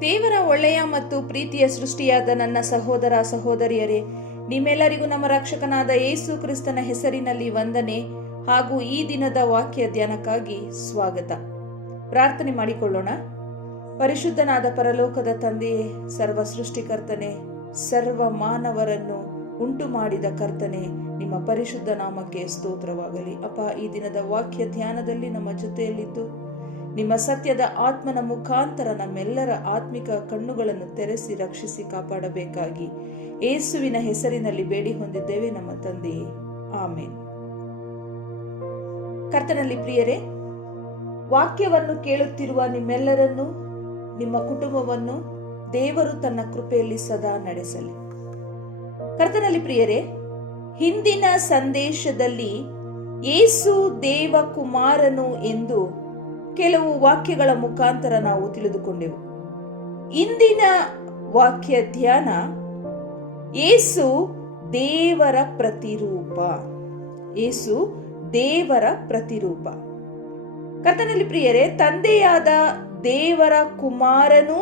ದೇವರ ಒಳ್ಳೆಯ ಮತ್ತು ಪ್ರೀತಿಯ ಸೃಷ್ಟಿಯಾದ ನನ್ನ ಸಹೋದರ ಸಹೋದರಿಯರೇ, ನಿಮ್ಮೆಲ್ಲರಿಗೂ ನಮ್ಮ ರಕ್ಷಕನಾದ ಯೇಸು ಕ್ರಿಸ್ತನ ಹೆಸರಿನಲ್ಲಿ ವಂದನೆ ಹಾಗೂ ಈ ದಿನದ ವಾಕ್ಯ ಧ್ಯಾನಕ್ಕಾಗಿ ಸ್ವಾಗತ. ಪ್ರಾರ್ಥನೆ ಮಾಡಿಕೊಳ್ಳೋಣ. ಪರಿಶುದ್ಧನಾದ ಪರಲೋಕದ ತಂದೆಯೇ, ಸರ್ವ ಸೃಷ್ಟಿಕರ್ತನೆ, ಸರ್ವ ಮಾನವರನ್ನು ಉಂಟು ಮಾಡಿದ ಕರ್ತನೆ, ನಿಮ್ಮ ಪರಿಶುದ್ಧ ನಾಮಕ್ಕೆ ಸ್ತೋತ್ರವಾಗಲಿ. ಅಪ್ಪ, ಈ ದಿನದ ವಾಕ್ಯ ಧ್ಯಾನದಲ್ಲಿ ನಮ್ಮ ಜೊತೆಯಲ್ಲಿದ್ದು ನಿಮ್ಮ ಸತ್ಯದ ಆತ್ಮನ ಮುಖಾಂತರ ನಮ್ಮೆಲ್ಲರ ಆತ್ಮಿಕ ಕಣ್ಣುಗಳನ್ನು ತೆರೆಸಿ ರಕ್ಷಿಸಿ ಕಾಪಾಡಬೇಕಾಗಿ. ಏಸುವಿನ ಹೆಸರಿನಲ್ಲಿ ಬೇಡಿ ಹೊಂದಿದ್ದೇವೆ ನಮ್ಮ ತಂದೆಯೇ ಆಮೇನ್. ಕರ್ತನಲ್ಲಿ ಪ್ರಿಯರೇ, ವಾಕ್ಯವನ್ನು ಕೇಳುತ್ತಿರುವ ನಿಮ್ಮೆಲ್ಲರನ್ನು, ನಿಮ್ಮ ಕುಟುಂಬವನ್ನು ದೇವರು ತನ್ನ ಕೃಪೆಯಲ್ಲಿ ಸದಾ ನಡೆಸಲಿ. ಕರ್ತನಲ್ಲಿ ಪ್ರಿಯರೇ, ಹಿಂದಿನ ಸಂದೇಶದಲ್ಲಿ ಏಸು ದೇವ ಕುಮಾರನು ಎಂದು ಕೆಲವು ವಾಕ್ಯಗಳ ಮುಖಾಂತರ ನಾವು ತಿಳಿದುಕೊಂಡೆವು. ಇಂದಿನ ವಾಕ್ಯ ಧ್ಯಾನ, ಏಸು ದೇವರ ಪ್ರತಿರೂಪ. ಏಸು ದೇವರ ಪ್ರತಿರೂಪ. ಕರ್ತನಲ್ಲಿ ಪ್ರಿಯರೇ, ತಂದೆಯಾದ ದೇವರ ಕುಮಾರನು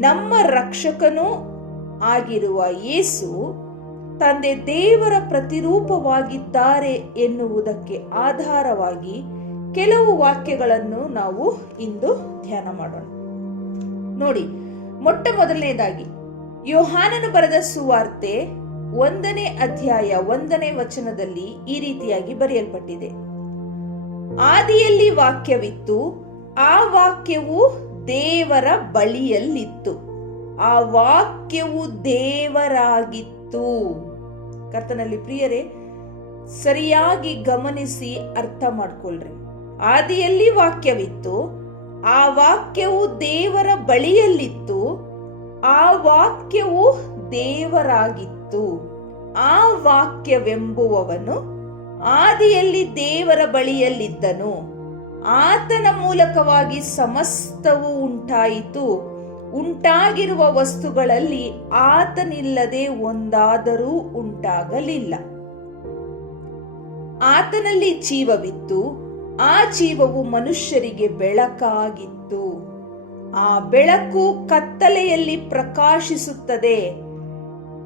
ನಮ್ಮ ರಕ್ಷಕನೂ ಆಗಿರುವ ಏಸು ತಂದೆ ದೇವರ ಪ್ರತಿರೂಪವಾಗಿದ್ದಾರೆ ಎನ್ನುವುದಕ್ಕೆ ಆಧಾರವಾಗಿ ಕೆಲವು ವಾಕ್ಯಗಳನ್ನು ನಾವು ಇಂದು ಧ್ಯಾನ ಮಾಡೋಣ. ನೋಡಿ, ಮೊಟ್ಟ ಮೊದಲನೇದಾಗಿ, ಯೋಹಾನನು ಬರೆದ ಸುವಾರ್ತೆ ಒಂದನೇ ಅಧ್ಯಾಯ ಒಂದನೇ ವಚನದಲ್ಲಿ ಈ ರೀತಿಯಾಗಿ ಬರೆಯಲ್ಪಟ್ಟಿದೆ. ಆದಿಯಲ್ಲಿ ವಾಕ್ಯವಿತ್ತು, ಆ ವಾಕ್ಯವು ದೇವರ ಬಳಿಯಲ್ಲಿತ್ತು, ಆ ವಾಕ್ಯವು ದೇವರಾಗಿತ್ತು. ಕರ್ತನಲ್ಲಿ ಪ್ರಿಯರೇ, ಸರಿಯಾಗಿ ಗಮನಿಸಿ ಅರ್ಥ ಮಾಡ್ಕೊಳ್ರಿ. ಆದಿಯಲ್ಲಿ ವಾಕ್ಯವಿತ್ತು, ಆ ವಾಕ್ಯವು ದೇವರ ಬಳಿಯಲ್ಲಿತ್ತು, ಆ ವಾಕ್ಯವು ದೇವರಾಗಿತ್ತು. ಆ ವಾಕ್ಯವೆಂಬುವವನು ಆದಿಯಲ್ಲಿ ದೇವರ ಬಳಿಯಲ್ಲಿದ್ದನು. ಆತನ ಮೂಲಕವಾಗಿ ಸಮಸ್ತವು ಉಂಟಾಯಿತು. ಉಂಟಾಗಿರುವ ವಸ್ತುಗಳಲ್ಲಿ ಆತನಿಲ್ಲದೆ ಒಂದಾದರೂ ಉಂಟಾಗಲಿಲ್ಲ. ಆತನಲ್ಲಿ ಜೀವವಿತ್ತು. ಆ ಜೀವವು ಮನುಷ್ಯರಿಗೆ ಬೆಳಕಾಗಿತ್ತು. ಆ ಬೆಳಕು ಕತ್ತಲೆಯಲ್ಲಿ ಪ್ರಕಾಶಿಸುತ್ತದೆ.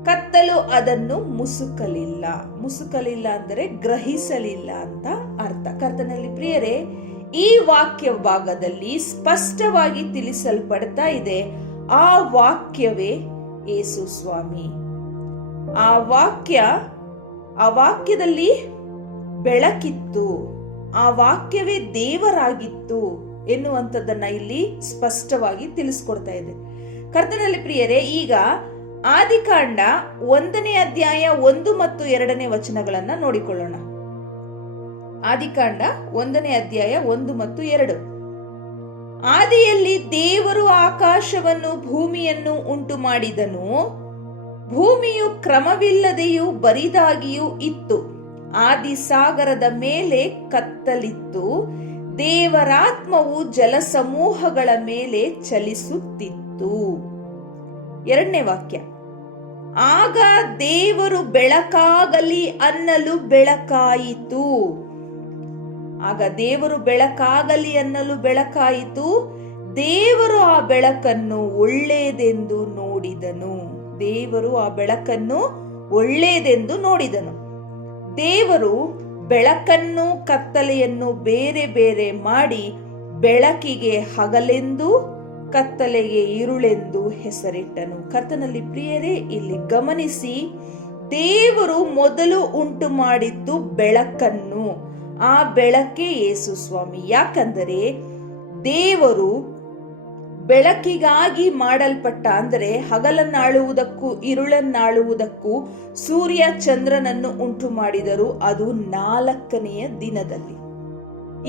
ಕತ್ತಲು ಅದನ್ನು ಮುಸುಕಲಿಲ್ಲ. ಮುಸುಕಲಿಲ್ಲ ಅಂದರೆ ಗ್ರಹಿಸಲಿಲ್ಲ ಅಂತ ಅರ್ಥ. ಕರ್ತನಲ್ಲಿ ಪ್ರಿಯರೇ, ಈ ವಾಕ್ಯ ಭಾಗದಲ್ಲಿ ಸ್ಪಷ್ಟವಾಗಿ ತಿಳಿಸಲ್ಪಡ್ತಾ ಇದೆ, ಆ ವಾಕ್ಯವೇ ಏಸು ಸ್ವಾಮಿ. ಆ ವಾಕ್ಯ ಆ ವಾಕ್ಯದಲ್ಲಿ ಬೆಳಕಿತ್ತು. ಆ ವಾಕ್ಯವೇ ದೇವರಾಗಿತ್ತು ಎನ್ನುವಂಥದ್ದನ್ನ ಇಲ್ಲಿ ಸ್ಪಷ್ಟವಾಗಿ ತಿಳಿಸ್ಕೊಡ್ತಾ ಇದೆ. ಕರ್ತನಲ್ಲಿ ಪ್ರಿಯರೇ, ಈಗ ಆದಿಕಾಂಡ ಒಂದನೇ ಅಧ್ಯಾಯ ಒಂದು ಮತ್ತು ಎರಡನೇ ವಚನಗಳನ್ನ ನೋಡಿಕೊಳ್ಳೋಣ. ಆದಿಕಾಂಡ ಒಂದನೇ ಅಧ್ಯಾಯ ಒಂದು ಮತ್ತು ಎರಡು. ಆದಿಯಲ್ಲಿ ದೇವರು ಆಕಾಶವನ್ನು ಭೂಮಿಯನ್ನು ಉಂಟು ಮಾಡಿದನು ಭೂಮಿಯು ಕ್ರಮವಿಲ್ಲದೆಯೂ ಬರಿದಾಗಿಯೂ ಇತ್ತು. ಆದಿ ಸಾಗರದ ಮೇಲೆ ಕತ್ತಲಿತ್ತು. ದೇವರಾತ್ಮವು ಜಲಸಮೂಹಗಳ ಮೇಲೆ ಚಲಿಸುತ್ತಿತ್ತು. ಎರಡನೇ ವಾಕ್ಯ. ಆಗ ದೇವರು ಬೆಳಕಾಗಲಿ ಅನ್ನಲು ಬೆಳಕಾಯಿತು. ಆಗ ದೇವರು ಬೆಳಕಾಗಲಿ ಅನ್ನಲು ಬೆಳಕಾಯಿತು. ದೇವರು ಆ ಬೆಳಕನ್ನು ಒಳ್ಳೆಯದೆಂದು ನೋಡಿದನು. ದೇವರು ಆ ಬೆಳಕನ್ನು ಒಳ್ಳೆಯದೆಂದು ನೋಡಿದನು. ದೇವರು ಬೆಳಕನ್ನು ಕತ್ತಲೆಯನ್ನು ಬೇರೆ ಬೇರೆ ಮಾಡಿ ಬೆಳಕಿಗೆ ಹಗಲೆಂದು, ಕತ್ತಲೆಗೆ ಇರುಳೆಂದು ಹೆಸರಿಟ್ಟನು. ಕರ್ತನಲ್ಲಿ ಪ್ರಿಯರೇ, ಇಲ್ಲಿ ಗಮನಿಸಿ, ದೇವರು ಮೊದಲು ಉಂಟು ಮಾಡಿದ್ದು ಬೆಳಕನ್ನು. ಆ ಬೆಳಕೆ ಯೇಸು ಸ್ವಾಮಿ. ಯಾಕಂದರೆ ದೇವರು ಬೆಳಕಿಗಾಗಿ ಮಾಡಲ್ಪಟ್ಟ, ಅಂದರೆ ಹಗಲನ್ನಾಳುವುದಕ್ಕೂ ಇರುಳನ್ನಾಳುವುದಕ್ಕೂ ಸೂರ್ಯ ಚಂದ್ರನನ್ನು ಉಂಟು ಮಾಡಿದರು ಅದು ನಾಲ್ಕನೆಯ ದಿನದಲ್ಲಿ.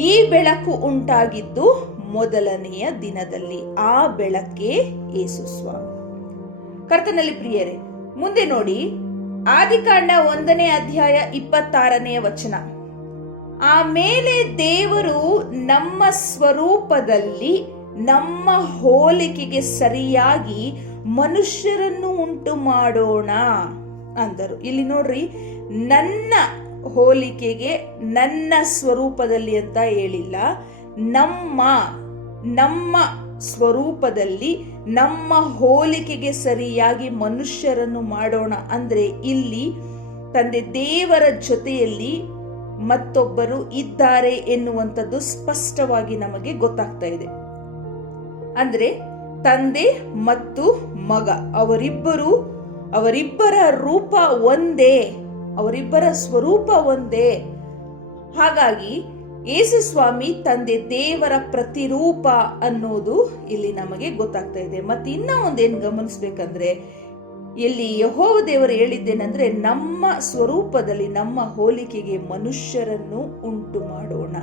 ಈ ಬೆಳಕು ಉಂಟಾಗಿದ್ದು ಮೊದಲನೆಯ ದಿನದಲ್ಲಿ. ಆ ಬೆಳಕೇ ಯೇಸು ಸ್ವಾಮಿ. ಕರ್ತನಲ್ಲಿ ಪ್ರಿಯರೇ, ಮುಂದೆ ನೋಡಿ, ಆದಿಕಾಂಡ ಒಂದನೇ ಅಧ್ಯಾಯ ಇಪ್ಪತ್ತಾರನೆಯ ವಚನ. ಆಮೇಲೆ ದೇವರು ನಮ್ಮ ಸ್ವರೂಪದಲ್ಲಿ ನಮ್ಮ ಹೋಲಿಕೆಗೆ ಸರಿಯಾಗಿ ಮನುಷ್ಯರನ್ನು ಉಂಟು ಮಾಡೋಣ ಅಂದರು. ಇಲ್ಲಿ ನೋಡ್ರಿ, ನನ್ನ ಹೋಲಿಕೆಗೆ ನನ್ನ ಸ್ವರೂಪದಲ್ಲಿ ಅಂತ ಹೇಳಿಲ್ಲ. ನಮ್ಮ ನಮ್ಮ ಸ್ವರೂಪದಲ್ಲಿ ನಮ್ಮ ಹೋಲಿಕೆಗೆ ಸರಿಯಾಗಿ ಮನುಷ್ಯರನ್ನು ಮಾಡೋಣ ಅಂದ್ರೆ ಇಲ್ಲಿ ತಂದೆ ದೇವರ ಜೊತೆಯಲ್ಲಿ ಮತ್ತೊಬ್ಬರು ಇದ್ದಾರೆ ಎನ್ನುವಂಥದ್ದು ಸ್ಪಷ್ಟವಾಗಿ ನಮಗೆ ಗೊತ್ತಾಗ್ತಾ ಇದೆ. ಅಂದ್ರೆ ತಂದೆ ಮತ್ತು ಮಗ. ಅವರಿಬ್ಬರು, ಅವರಿಬ್ಬರ ರೂಪ ಒಂದೇ, ಅವರಿಬ್ಬರ ಸ್ವರೂಪ ಒಂದೇ. ಹಾಗಾಗಿ ಯೇಸು ಸ್ವಾಮಿ ತಂದೆ ದೇವರ ಪ್ರತಿರೂಪ ಅನ್ನೋದು ಇಲ್ಲಿ ನಮಗೆ ಗೊತ್ತಾಗ್ತಾ ಇದೆ. ಮತ್ತೆ ಇನ್ನ ಒಂದೇನು ಗಮನಿಸ್ಬೇಕಂದ್ರೆ, ಇಲ್ಲಿ ಯಹೋವ ದೇವರು ಹೇಳಿದ್ದೇನೆಂದ್ರೆ, ನಮ್ಮ ಸ್ವರೂಪದಲ್ಲಿ, ನಮ್ಮ ಹೋಲಿಕೆಗೆ ಮನುಷ್ಯರನ್ನು ಉಂಟು ಮಾಡೋಣ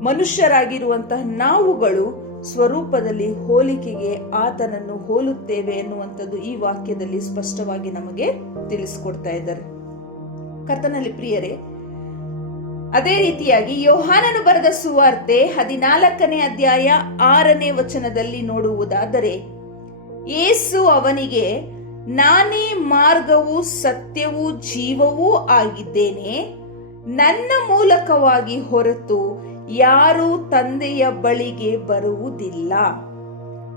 ಮನುಷ್ಯರಾಗಿರುವಂತಹ ನಾವುಗಳು ಸ್ವರೂಪದಲ್ಲಿ ಹೋಲಿಕೆಗೆ ಆತನನ್ನು ಹೋಲುತ್ತೇವೆ ಎನ್ನುವಂಥದ್ದು ಈ ವಾಕ್ಯದಲ್ಲಿ ಸ್ಪಷ್ಟವಾಗಿ ನಮಗೆ ತಿಳಿಸ್ಕೊಡ್ತಾ ಇದ್ದಾರೆ. ಕರ್ತನಲ್ಲಿ ಪ್ರಿಯರೇ, ಅದೇ ರೀತಿಯಾಗಿ ಯೋಹಾನನು ಬರೆದ ಸುವಾರ್ತೆ ಹದಿನಾಲ್ಕನೇ ಅಧ್ಯಾಯ ಆರನೇ ವಚನದಲ್ಲಿ ನೋಡುವುದಾದರೆ, ಏಸು ಅವನಿಗೆ, ನಾನೇ ಮಾರ್ಗವೂ ಸತ್ಯವೂ ಜೀವವೂ ಆಗಿದ್ದೇನೆ, ನನ್ನ ಮೂಲಕವಾಗಿ ಹೊರತು ಯಾರೂ ತಂದೆಯ ಬಳಿಗೆ ಬರುವುದಿಲ್ಲ.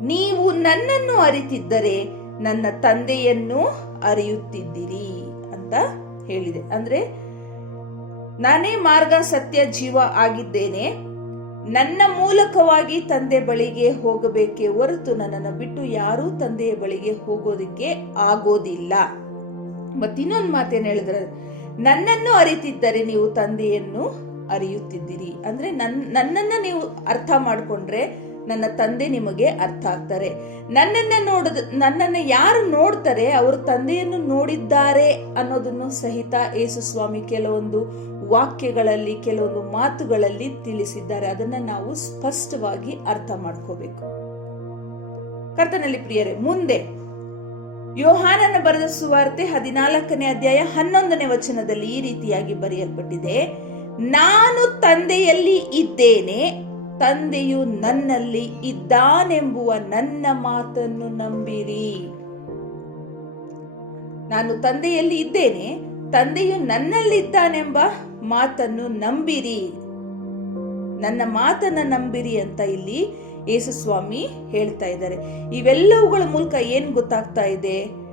ನೀವು ನನ್ನನ್ನು ಅರಿತಿದ್ದರೆ ನನ್ನ ತಂದೆಯನ್ನು ಅರಿಯುತ್ತಿದ್ದೀರಿ ಅಂತ ಹೇಳಿದೆ. ಅಂದ್ರೆ ನಾನೇ ಮಾರ್ಗ, ಸತ್ಯ, ಜೀವ ಆಗಿದ್ದೇನೆ. ನನ್ನ ಮೂಲಕವಾಗಿ ತಂದೆ ಬಳಿಗೆ ಹೋಗಬೇಕೆ ಹೊರತು ನನ್ನನ್ನು ಬಿಟ್ಟು ಯಾರೂ ತಂದೆಯ ಬಳಿಗೆ ಹೋಗೋದಕ್ಕೆ ಆಗೋದಿಲ್ಲ. ಮತ್ತಿನ್ನೊಂದು ಮಾತೇನು ಹೇಳಿದ್ರೆ, ನನ್ನನ್ನು ಅರಿತಿದ್ದರೆ ನೀವು ತಂದೆಯನ್ನು ಅರಿಯುತ್ತಿದ್ದೀರಿ. ಅಂದ್ರೆ ನನ್, ನನ್ನನ್ನ ನೀವು ಅರ್ಥ ಮಾಡ್ಕೊಂಡ್ರೆ ನನ್ನ ತಂದೆ ನಿಮಗೆ ಅರ್ಥ ಆಗ್ತಾರೆ. ನನ್ನನ್ನ ನೋಡದ, ನನ್ನನ್ನ ಯಾರು ನೋಡ್ತಾರೆ, ಅವರು ತಂದೆಯನ್ನು ನೋಡಿದ್ದಾರೆ ಅನ್ನೋದನ್ನು ಸಹಿತ ಯೇಸು ಸ್ವಾಮಿ ಕೆಲವೊಂದು ವಾಕ್ಯಗಳಲ್ಲಿ, ಕೆಲವೊಂದು ಮಾತುಗಳಲ್ಲಿ ತಿಳಿಸಿದ್ದಾರೆ. ಅದನ್ನ ನಾವು ಸ್ಪಷ್ಟವಾಗಿ ಅರ್ಥ ಮಾಡ್ಕೋಬೇಕು. ಕರ್ತನಲ್ಲಿ ಪ್ರಿಯರೇ, ಮುಂದೆ ಯೋಹಾನನ ಬರೆದ ಸುವಾರ್ತೆ ಹದಿನಾಲ್ಕನೇ ಅಧ್ಯಾಯ ಹನ್ನೊಂದನೇ ವಚನದಲ್ಲಿ ಈ ರೀತಿಯಾಗಿ ಬರೆಯಲ್ಪಟ್ಟಿದೆ. ನಾನು ತಂದೆಯಲ್ಲಿ ಇದ್ದೇನೆ, ತಂದೆಯು ನನ್ನಲ್ಲಿ ಇದ್ದಾನೆಂಬುವ ನನ್ನ ಮಾತನ್ನು ನಂಬಿರಿ. ನಾನು ತಂದೆಯಲ್ಲಿ ಇದ್ದೇನೆ, ತಂದೆಯು ನನ್ನಲ್ಲಿದ್ದಾನೆಂಬ ಮಾತನ್ನು ನಂಬಿರಿ. ನನ್ನ ಮಾತನ್ನ ನಂಬಿರಿ ಅಂತ ಇಲ್ಲಿ ಯೇಸುಸ್ವಾಮಿ ಹೇಳ್ತಾ ಇದ್ದಾರೆ. ಇವೆಲ್ಲವುಗಳ ಮೂಲಕ ಏನು ಗೊತ್ತಾಗ್ತಾ ಇದೆ?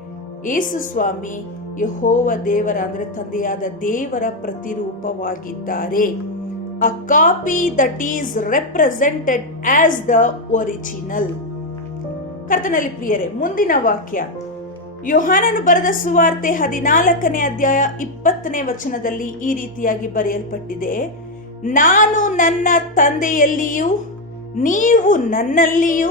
ಯೇಸು ಸ್ವಾಮಿ ಯಹೋವ ದೇವರ ಅಂದರೆ ತಂದೆಯಾದ ದೇವರ ಪ್ರತಿರೂಪವಾಗಿದ್ದಾರೆ. A copy that is represented as the original ಕರ್ತನಲ್ಲಿ ಪ್ರಿಯರೇ, ಮುಂದಿನ ವಾಕ್ಯ. ಯೋಹಾನನು ಬರೆದ ಸುವಾರ್ತೆ ಹದಿನಾಲ್ಕನೇ ಅಧ್ಯಾಯ ಇಪ್ಪತ್ತನೇ ವಚನದಲ್ಲಿ ಈ ರೀತಿಯಾಗಿ ಬರೆಯಲ್ಪಟ್ಟಿದೆ. ನಾನು ನನ್ನ ತಂದೆಯಲ್ಲಿಯೂ, ನೀವು ನನ್ನಲ್ಲಿಯೂ,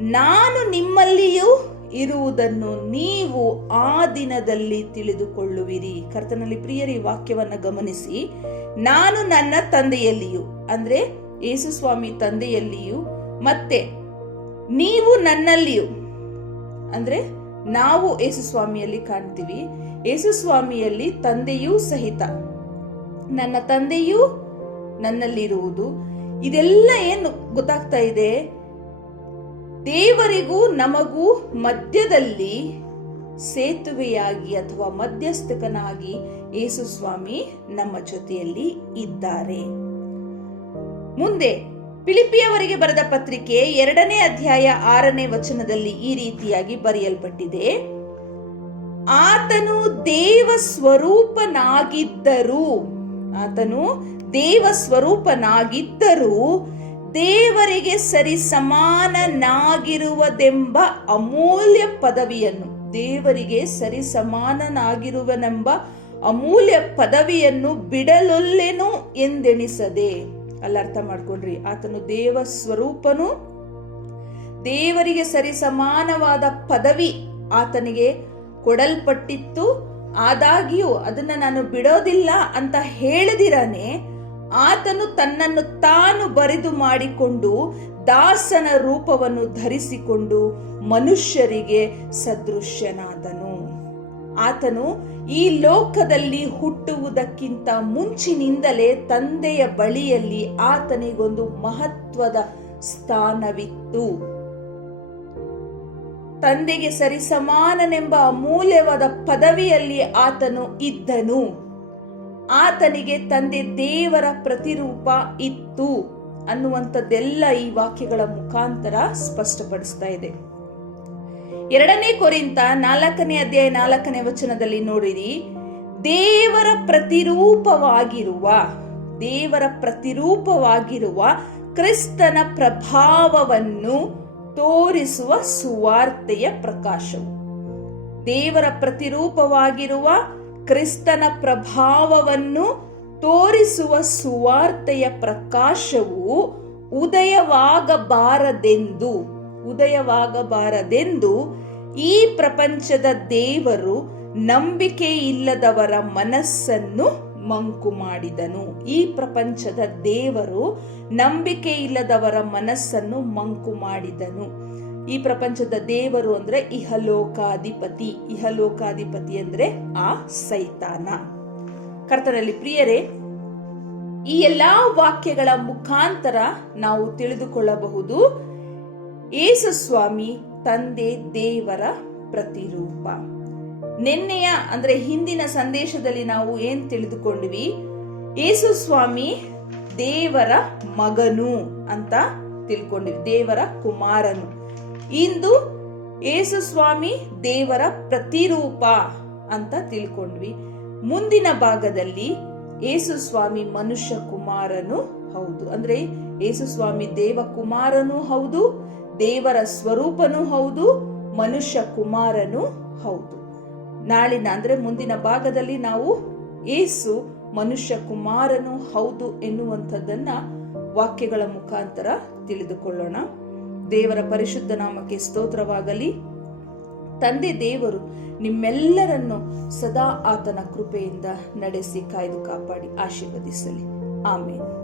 ನಾನು ನಿಮ್ಮಲ್ಲಿಯೂ ಇರುವುದನ್ನು ನೀವು ಆ ದಿನದಲ್ಲಿ ತಿಳಿದುಕೊಳ್ಳುವಿರಿ. ಕರ್ತನಲ್ಲಿ ಪ್ರಿಯರಿ ವಾಕ್ಯವನ್ನ ಗಮನಿಸಿ. ನಾನು ನನ್ನ ತಂದೆಯಲ್ಲಿಯೂ, ಅಂದ್ರೆ ಯೇಸುಸ್ವಾಮಿ ತಂದೆಯಲ್ಲಿಯೂ, ಮತ್ತೆ ನೀವು ನನ್ನಲ್ಲಿಯೂ, ಅಂದ್ರೆ ನಾವು ಯೇಸು ಸ್ವಾಮಿಯಲ್ಲಿ ಕಾಣ್ತೀವಿ. ಯೇಸು ಸ್ವಾಮಿಯಲ್ಲಿ ತಂದೆಯೂ ಸಹಿತ, ನನ್ನ ತಂದೆಯೂ ನನ್ನಲ್ಲಿರುವುದು. ಇದೆಲ್ಲ ಏನು ಗೊತ್ತಾಗ್ತಾ ಇದೆ? ದೇವರಿಗೂ ನಮಗೂ ಮಧ್ಯದಲ್ಲಿ ಸೇತುವೆಯಾಗಿ ಅಥವಾ ಮಧ್ಯಸ್ಥಕನಾಗಿ ಯೇಸು ಸ್ವಾಮಿ ನಮ್ಮ ಜೊತೆಯಲ್ಲಿ ಇದ್ದಾರೆ. ಮುಂದೆ ಪಿಲಿಪಿಯವರಿಗೆ ಬರೆದ ಪತ್ರಿಕೆ ಎರಡನೇ ಅಧ್ಯಾಯ ಆರನೇ ವಚನದಲ್ಲಿ ಈ ರೀತಿಯಾಗಿ ಬರೆಯಲ್ಪಟ್ಟಿದೆ. ಆತನು ದೇವ ಸ್ವರೂಪನಾಗಿದ್ದರೂ, ಆತನು ದೇವ ಸ್ವರೂಪನಾಗಿದ್ದರೂ ದೇವರಿಗೆ ಸರಿ ಸಮಾನನಾಗಿರುವುದೆಂಬ ಅಮೂಲ್ಯ ಪದವಿಯನ್ನು, ದೇವರಿಗೆ ಸರಿ ಸಮಾನನಾಗಿರುವನೆಂಬ ಅಮೂಲ್ಯ ಪದವಿಯನ್ನು ಬಿಡಲೊಲ್ಲೆನು ಎಂದೆಣಿಸದೆ. ಅಲ್ಲಿ ಅರ್ಥ ಮಾಡ್ಕೊಂಡ್ರಿ, ಆತನು ದೇವ ಸ್ವರೂಪನು. ದೇವರಿಗೆ ಸರಿ ಸಮಾನವಾದ ಪದವಿ ಆತನಿಗೆ ಕೊಡಲ್ಪಟ್ಟಿತ್ತು. ಆದಾಗ್ಯೂ ಅದನ್ನ ನಾನು ಬಿಡೋದಿಲ್ಲ ಅಂತ ಹೇಳದಿರನೆ ಆತನು ತನ್ನನ್ನು ತಾನು ಬರಿದು ಮಾಡಿಕೊಂಡು ದಾಸನ ರೂಪವನ್ನು ಧರಿಸಿಕೊಂಡು ಮನುಷ್ಯರಿಗೆ ಸದೃಶ್ಯನಾದನು. ಆತನು ಈ ಲೋಕದಲ್ಲಿ ಹುಟ್ಟುವುದಕ್ಕಿಂತ ಮುಂಚಿನಿಂದಲೇ ತಂದೆಯ ಬಳಿಯಲ್ಲಿ ಆತನಿಗೊಂದು ಮಹತ್ವದ ಸ್ಥಾನವಿತ್ತು. ತಂದೆಗೆ ಸರಿಸಮಾನನೆಂಬ ಅಮೂಲ್ಯವಾದ ಪದವಿಯಲ್ಲಿ ಆತನು ಇದ್ದನು. ಆತನಿಗೆ ತಂದೆ ದೇವರ ಪ್ರತಿರೂಪ ಇತ್ತು ಅನ್ನುವಂಥದ್ದೆಲ್ಲ ಈ ವಾಕ್ಯಗಳ ಮುಖಾಂತರ ಸ್ಪಷ್ಟಪಡಿಸ್ತಾ ಇದೆ. ಎರಡನೇ ಕೊರಿಂತ ನಾಲ್ಕನೇ ಅಧ್ಯಾಯ ನಾಲ್ಕನೇ ವಚನದಲ್ಲಿ ನೋಡಿರಿ, ದೇವರ ಪ್ರತಿರೂಪವಾಗಿರುವ ದೇವರ ಪ್ರತಿರೂಪವಾಗಿರುವ ಕ್ರಿಸ್ತನ ಪ್ರಭಾವವನ್ನು ತೋರಿಸುವ ಸುವಾರ್ತೆಯ ಪ್ರಕಾಶವು. ದೇವರ ಪ್ರತಿರೂಪವಾಗಿರುವ ಕ್ರಿಸ್ತನ ಪ್ರಭಾವವನ್ನು ತೋರಿಸುವ ಸುವಾರ್ತೆಯ ಪ್ರಕಾಶವು ಉದಯವಾಗಬಾರದೆಂದು ಉದಯವಾಗಬಾರದೆಂದು ಈ ಪ್ರಪಂಚದ ದೇವರು ನಂಬಿಕೆ ಇಲ್ಲದವರ ಮನಸ್ಸನ್ನು ಮಂಕು ಮಾಡಿದನು. ಈ ಪ್ರಪಂಚದ ದೇವರು ನಂಬಿಕೆ ಇಲ್ಲದವರ ಮನಸ್ಸನ್ನು ಮಂಕು ಮಾಡಿದನು. ಈ ಪ್ರಪಂಚದ ದೇವರು ಅಂದ್ರೆ ಇಹಲೋಕಾಧಿಪತಿ. ಇಹಲೋಕಾಧಿಪತಿ ಅಂದ್ರೆ ಆ ಸೈತಾನ. ಕರ್ತನಲ್ಲಿ ಪ್ರಿಯರೇ, ಈ ಎಲ್ಲಾ ವಾಕ್ಯಗಳ ಮುಖಾಂತರ ನಾವು ತಿಳಿದುಕೊಳ್ಳಬಹುದು ಏಸುಸ್ವಾಮಿ ತಂದೆ ದೇವರ ಪ್ರತಿರೂಪ. ನಿನ್ನೆಯ ಅಂದ್ರೆ ಹಿಂದಿನ ಸಂದೇಶದಲ್ಲಿ ನಾವು ಏನ್ ತಿಳಿದುಕೊಂಡ್ವಿ? ಏಸುಸ್ವಾಮಿ ದೇವರ ಮಗನು ಅಂತ ತಿಳ್ಕೊಂಡ್ವಿ, ದೇವರ ಕುಮಾರನು. ಇಂದು ಯೇಸು ಸ್ವಾಮಿ ದೇವರ ಪ್ರತಿರೂಪ ಅಂತ ತಿಳ್ಕೊಂಡ್ವಿ. ಮುಂದಿನ ಭಾಗದಲ್ಲಿ ಯೇಸು ಸ್ವಾಮಿ ಮನುಷ್ಯ ಕುಮಾರನು ಹೌದು. ಅಂದ್ರೆ ಯೇಸು ಸ್ವಾಮಿ ದೇವ ಕುಮಾರನು ಹೌದು, ದೇವರ ಸ್ವರೂಪನೂ ಹೌದು, ಮನುಷ್ಯ ಕುಮಾರನು ಹೌದು. ನಾಳಿನ ಅಂದ್ರೆ ಮುಂದಿನ ಭಾಗದಲ್ಲಿ ನಾವು ಏಸು ಮನುಷ್ಯ ಕುಮಾರನು ಹೌದು ಎನ್ನುವಂಥದ್ದನ್ನ ವಾಕ್ಯಗಳ ಮುಖಾಂತರ ತಿಳಿದುಕೊಳ್ಳೋಣ. ದೇವರ ಪರಿಶುದ್ಧ ನಾಮಕ್ಕೆ ಸ್ತೋತ್ರವಾಗಲಿ. ತಂದೆ ದೇವರು ನಿಮ್ಮೆಲ್ಲರನ್ನು ಸದಾ ಆತನ ಕೃಪೆಯಿಂದ ನಡೆಸಿ ಕಾಯ್ದು ಕಾಪಾಡಿ ಆಶೀರ್ವದಿಸಲಿ. ಆಮೇಲೆ